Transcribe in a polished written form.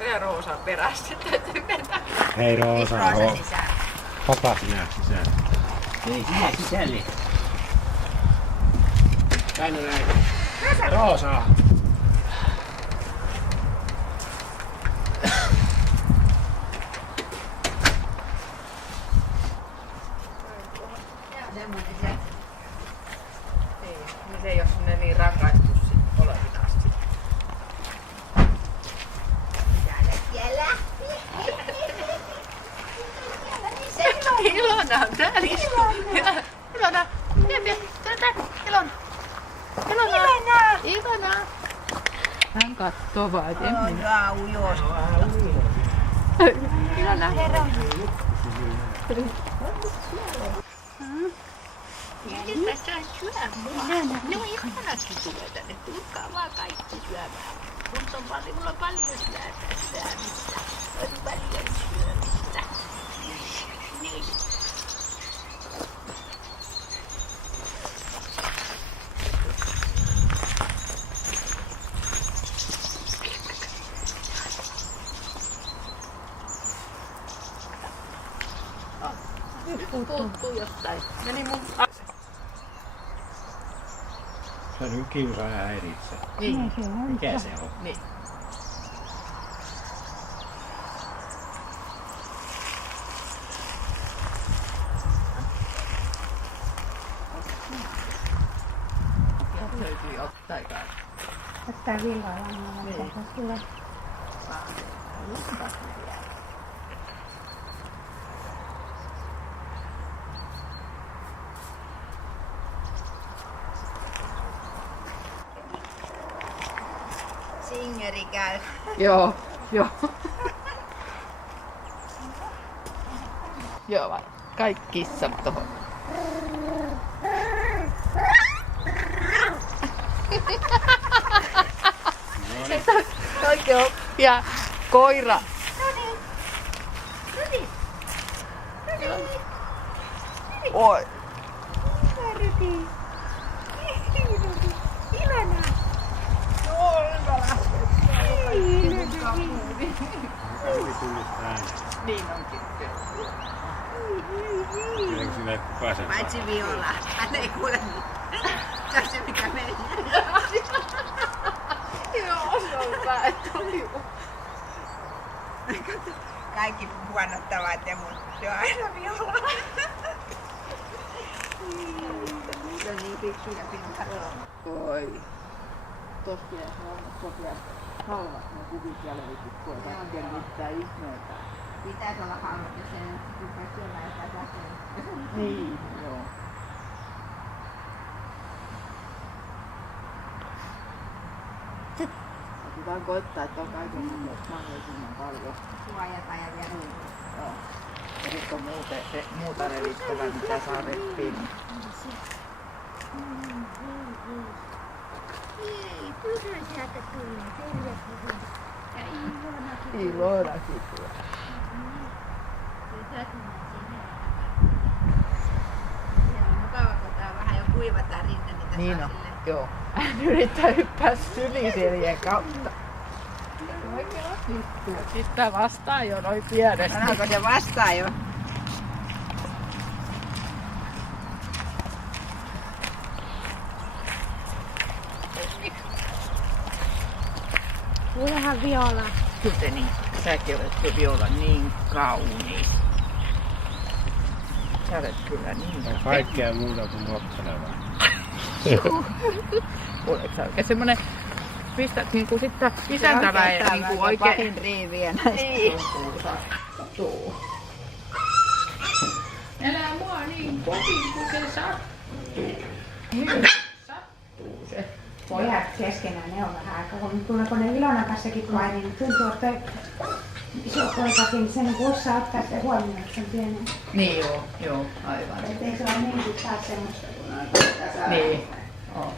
Ja Roosan perässä täytyy mennä. Hei Roosa, Roosa sisään. Papa sinä sisään. Ei sinä sisälle. Käy näin. Roosa. Semmoinen se. Niin se ei oo sinne niin rangaistus sit olevinasti. Ja lähti. Ilona on täällä istuu. Ilona, jep, tätä. Ilona. Ilona. Hän kattoo vaan eteenpäin. Hyvä ujoos. Ilona. Nyt saa syömään. Ne on ihanasti tulee tänne. Tulkaa vaan kaikki syömään. Mulla on paljon syömistä. On paljon syömistä. Niin. Puuttuu jostain. Meni mun... Se on kiusaa ja häiritsee. Niin. Mikä se on? Niin. Löytyy jotain kai. Ottaa villoilla, niin tässä tulee. Singeri käy. Joo. Joo vai. Kaikki kissat tohon. Oikein on. Ja koira. Oi. Niin onkin. Eikö sinä kukaan sen Paitsi Viola. Hän ei kuule mitään. Se on se mikä meni. Joo, se on päin. Kaikki huonottavat ja mut se on aina Viola. Se on niin fiksu ja pinkka. Oi. Tossa pitäis olla halvat ne kuvit ja löytyt tuolta. Ja mitään ihmeitä. Pitäis olla halvat, jos ei nyt rupea syömään jotain sähköä. Niin, joo. Otetaan koittaa, että on kaiken mahdollisimman paljon. Suojata ja vielä. Joo. Ja sit on muuta revittävää, mitä saa reppiä. Ei, pysyä sieltä tulee. Terve pysyä. Ja Ilonakin. Ilonakin tulee. Mukava, kun tää vähän jo kuivataan rinne, niin Niin saa on, silleen. joo. Hän yrittää hyppää syliseljen kautta. Sitten vastaa jo noin pienesti. Sanoiko se vastaa jo? Tulehan Viola. Kyllä se niin. Säkin olet jo Viola niin kaunis. Sä olet kyllä niin on kaikkea muuta kuin mokkelevaa. Oletko sä oikein semmonen, pistät niinku sitten isäntäväen niinku oikein. Pahin riiviä näistä. Niin. Tuu. Älä mua niin kovin kuin se sattuu. Nyt sattuu se. Pojat keskenään, ne on vähän aikaa. Kun ne Ilonan kanssakin paini, niin tuntuu, että iso poikakin sen osaa ottaa se huomioon sen pienen. Niin joo, aivan. Ettei se ole niin taas semmoista kuin noita. Niin, joo.